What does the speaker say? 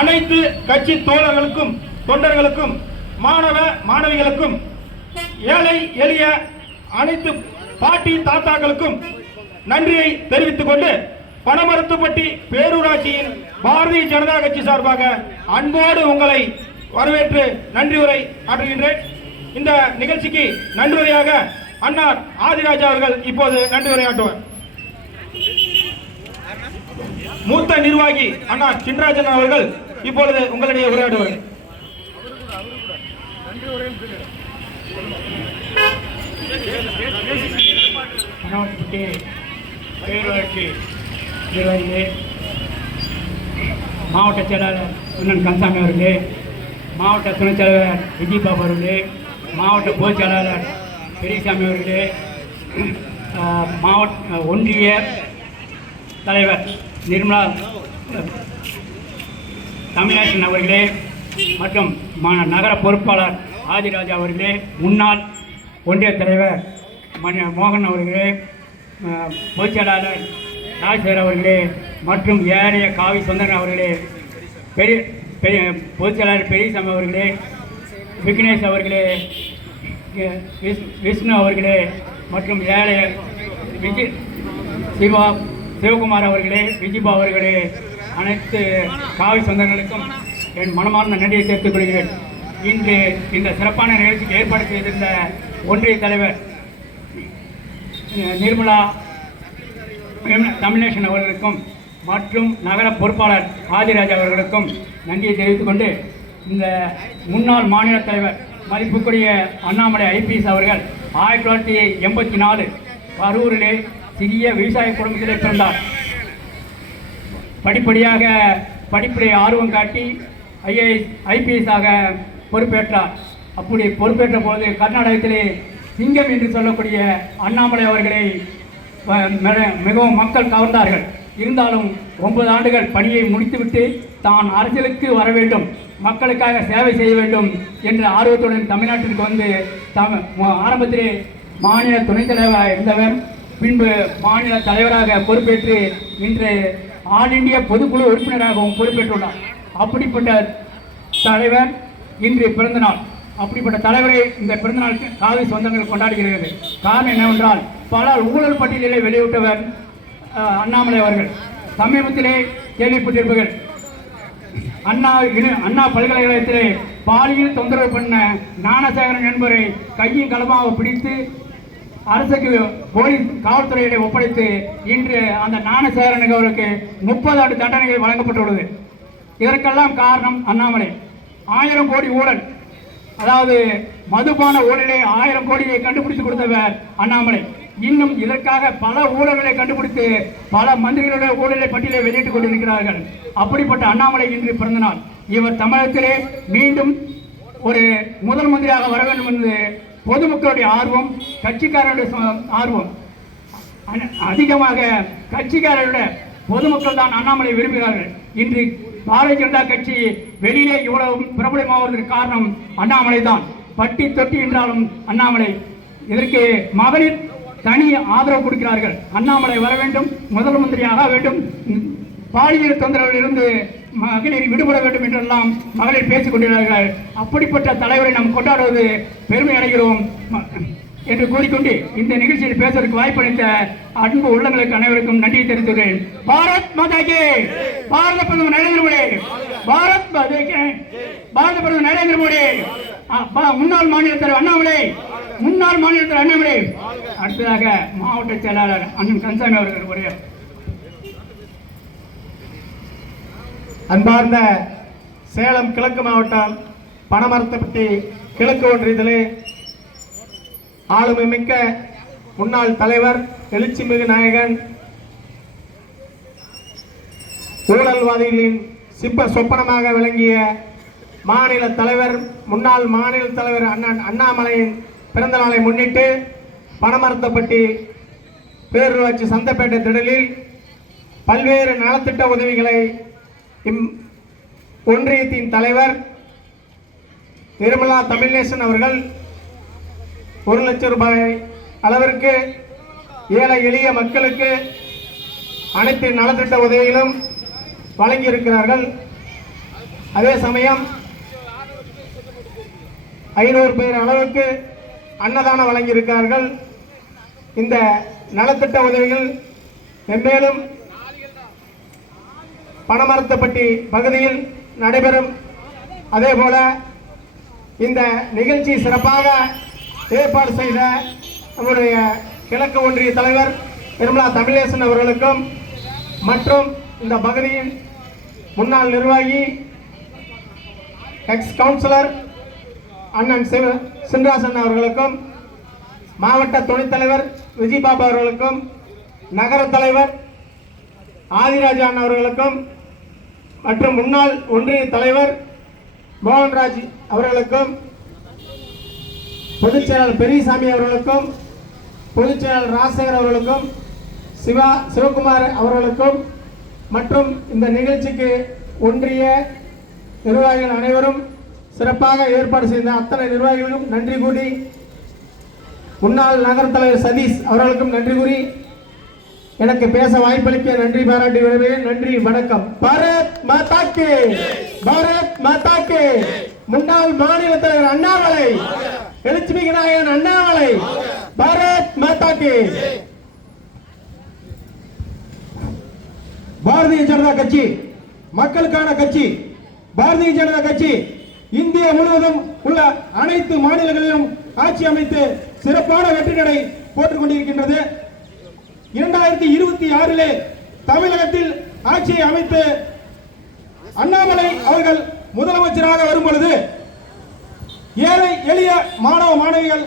அனைத்து கட்சி தோழர்களுக்கும் தொண்டர்களுக்கும் மாணவ மாணவிகளுக்கும் ஏழை எளிய அனைத்து பாட்டி தாத்தாக்களுக்கும் நன்றியை தெரிவித்துக் கொண்டு பனமரத்துப்பட்டி பேரூராட்சியின் பாரதிய ஜனதா கட்சி சார்பாக அன்போடு உங்களை வரவேற்று நன்றி உரை ஆற்றுகின்றேன். இந்த நிகழ்ச்சிக்கு நன்றியுரையாக அன்னார் ஆதிராஜா அவர்கள் இப்போது நன்றி உரையாற்றுவார். மூத்த நிர்வாகி அன்னார் சின்ராஜன் அவர்கள் இப்பொழுது உங்களிடையே உரையாடுவார். பேரூராட்சி நிர்வாகிகளே, மாவட்ட செயலாளர் அண்ணன் கந்தசாமி அவர்களே, மாவட்ட துணைத் தலைவர் விஜயபாபு அவர்களே, மாவட்ட பொதுச் செயலாளர் பெரியசாமி அவர்களே, மாவட்ட ஒன்றிய தலைவர் நிர்மலா தமிழாசன் அவர்களே மற்றும் நகர பொறுப்பாளர் ஆதிராஜா அவர்களே, முன்னாள் ஒன்றிய தலைவர் மோகன் அவர்களே, பொதுச் செயலாளர் ராஜேஸ்வர் அவர்களே மற்றும் ஏனைய காவி சொந்தன் அவர்களே, பொதுச் செயலாளர் பெரியசாமி அவர்களே, விக்னேஷ் அவர்களே, விஷ்ணு அவர்களே மற்றும் ஏழைய சிவகுமார் அவர்களே, விஜிபா அவர்களே, அனைத்து காவி சொந்தங்களுக்கும் என் மனமார்ந்த நன்றியை சேர்த்துக் கொள்கிறேன். இன்று இந்த சிறப்பான நிகழ்ச்சிக்கு ஏற்பாடு செய்திருந்த ஒன்றிய தலைவர் நிர்மலா தமிழேசன் அவர்களுக்கும் மற்றும் நகர பொறுப்பாளர் ஆதிராஜா அவர்களுக்கும் நன்றியை தெரிவித்துக் கொண்டு, இந்த முன்னாள் மாநில தலைவர் மதிப்புக்குரிய அண்ணாமலை ஐபிஎஸ் அவர்கள் 1984 கரூரிலே சிறிய விவசாய குடும்பத்திலே பிறந்தார். படிப்படியாக ஆர்வம் காட்டி ஐபிஎஸ் ஆக பொறுப்பேற்றார். அப்படி பொறுப்பேற்ற போது கர்நாடகத்திலே சிங்கம் என்று சொல்லக்கூடிய அண்ணாமலை அவர்களை மிகவும் மக்கள் கவர்ந்தார்கள். இருந்தாலும் 9 ஆண்டுகள் பணியை முடித்துவிட்டு தான் அரசியலுக்கு வர வேண்டும், மக்களுக்காக சேவை செய்ய வேண்டும் என்ற ஆர்வத்துடன் தமிழ்நாட்டிற்கு வந்து ஆரம்பத்திலே மாநில துணைத் தலைவராக இருந்தவர், பின்பு மாநில தலைவராக பொறுப்பேற்று இன்று ஆல் இந்திய பொதுக்குழு உறுப்பினராகவும் பொறுப்பேற்றுள்ளார். அப்படிப்பட்ட தலைவர் இன்று பிறந்தநாள். அப்படிப்பட்ட தலைவரை இந்த பிறந்தநாள் காவி சொந்தங்கள் கொண்டாடுகிறது. காரணம் என்னவென்றால், பல ஊழல் பட்டியலை வெளியிட்டவர் அண்ணாமலை அவர்கள். சமீபத்திலே கேள்விப்பட்டிருப்பீர்கள், அண்ணா பல்கலைக்கழகத்திலே பாலியல் தொந்தரவு பண்ண ஞானசேகரன் என்பவரை கையும் களமாக பிடித்து அரசுக்கு போலீஸ் காவல்துறையிலே ஒப்படைத்து இன்று அந்த ஞானசேகரனுக்கு அவருக்கு 30 ஆண்டு தண்டனைகள் வழங்கப்பட்டுள்ளது. இதற்கெல்லாம் காரணம் அண்ணாமலை. 1000 கோடி ஊழல், அதாவது மதுபான ஊழலை 1000 கோடியை கண்டுபிடித்து கொடுத்தவர் அண்ணாமலை. இன்னும் இதற்காக பல ஊழல்களை கண்டுபிடித்து பல மந்திரிகளுடைய ஊழலை பட்டியலை வெளியிட்டுக் கொண்டிருக்கிறார்கள். அப்படிப்பட்ட அண்ணாமலை இன்று பிறந்தநாள். இவர் தமிழகத்திலே மீண்டும் ஒரு முதல் மந்திரியாக வர வேண்டும் என்று பொதுமக்களுடைய ஆர்வம், கட்சிக்காரருடைய ஆர்வம் அதிகமாக. கட்சிக்காரருடைய பொதுமக்கள் தான் அண்ணாமலை விரும்புகிறார்கள். இன்று பாரதிய ஜனதா கட்சி வெளியிலே இவ்வளவு பிரபலமாவதற்கு காரணம் அண்ணாமலை தான். பட்டி தொட்டி என்றாலும் அண்ணாமலை. இதற்கு மகளிர் தனி ஆதரவு கொடுக்கிறார்கள். அண்ணாமலை வர வேண்டும், முதல் மந்திரியாக வேண்டும், பாலியல் தொந்தரவில் இருந்து மகளிர் விடுபட வேண்டும் என்றெல்லாம் மகளிர் பேசிக் கொண்டிருக்கிறார்கள். அப்படிப்பட்ட தலைவரை நாம் கொண்டாடுவது பெருமை அடைகிறோம் என்று கூறிக்கொண்டு இந்த நிகழ்ச்சியில் பேசுவதற்கு வாய்ப்பளித்த அன்பு உள்ளங்களுக்கு அனைவருக்கும் நன்றியை தெரிவித்துள்ளேன். பாரத் மாதா கி, பாரத பிரதமர் நரேந்திர மோடி, பாரத் மாதா கி, பாரத பிரதமர் நரேந்திர மோடி, முன்னாள் மாநில தலைவர் அண்ணாமலை, முன்னாள் மாநில தலைவர் அண்ணாமலை. அடுத்ததாக மாவட்ட செயலாளர் அண்ணன் கந்தசாமி அவர்கள் உரையார். அன்பார்ந்த சேலம் கிழக்கு மாவட்டம் பனமரத்துப்பட்டி கிழக்கு ஒன்றியத்திலே ஆளுமை மிக்க முன்னாள் தலைவர், எழுச்சிமிகு நாயகன், ஊழல்வாதிகளின் சிப்ப சொப்பனமாக விளங்கிய மாநில தலைவர், முன்னாள் மாநில தலைவர் அண்ணன் அண்ணாமலையின் பிறந்த நாளை முன்னிட்டு பனமரத்துப்பட்டி பேரூராட்சி சந்தப்பேட்டை திடலில் பல்வேறு நலத்திட்ட உதவிகளை ஒன்றியத்தின் தலைவர் நிர்மலா தமிழேசன் அவர்கள் 1 லட்சம் ரூபாய் அளவிற்கு ஏழை எளிய மக்களுக்கு அனைத்து நலத்திட்ட உதவிகளும் வழங்கியிருக்கிறார்கள். அதே சமயம் 500 பேர் அளவுக்கு அன்னதானம் வழங்கியிருக்கிறார்கள். இந்த நலத்திட்ட உதவிகள் மென்மேலும் பனமரத்தப்பட்டி பகுதியில் நடைபெறும். அதேபோல இந்த நிகழ்ச்சி சிறப்பாக ஏற்பாடு செய்த நம்முடைய கிழக்கு ஒன்றிய தலைவர் நிர்மலா தமிழேசன் அவர்களுக்கும் மற்றும் இந்த பகுதியின் முன்னாள் நிர்வாகி எக்ஸ் கவுன்சிலர் அண்ணன் சின்ராசன் அவர்களுக்கும், மாவட்ட துணைத் தலைவர் விஜயபாபு அவர்களுக்கும், நகர தலைவர் ஆதிராஜன் அவர்களுக்கும் மற்றும் முன்னாள் ஒன்றிய தலைவர் மோகன்ராஜ் அவர்களுக்கும், பொதுச் செயலாளர் பெரியசாமி அவர்களுக்கும், பொதுச் செயலாளர் ராஜசேகர் அவர்களுக்கும், சிவகுமார் அவர்களுக்கும் மற்றும் இந்த நிகழ்ச்சிக்கு ஒன்றிய நிர்வாகிகள் அனைவரும் சிறப்பாக ஏற்பாடு செய்த அத்தனை நிர்வாகிகளுக்கும் நன்றி கூறி, முன்னாள் நகர தலைவர் சதீஷ் அவர்களுக்கும் நன்றி கூறி எனக்கு பேச வாய்ப்பளிக்க நன்றி பாராட்டி வருகிறேன். நன்றி, வணக்கம். பாரத் மாதா கி, பாரத் மாதா கி. முன்னாள் மாநில தலைவர் அண்ணாமலை, எழுச்சிமிகு நாயகன் அண்ணாமலை, பாரத் மாதா கி. பாரதிய ஜனதா கட்சி மக்களுக்கான கட்சி. பாரதிய ஜனதா கட்சி இந்தியா முழுவதும் உள்ள அனைத்து மாநிலங்களிலும் ஆட்சி அமைத்து சிறப்பான வெற்றி நடை போட்டுக் கொண்டிருக்கின்றது. 2026 தமிழகத்தில் ஆட்சியை அமைத்து அண்ணாமலை அவர்கள் முதலமைச்சராக வரும் பொழுது ஏழை எளிய மாணவ மாணவிகள்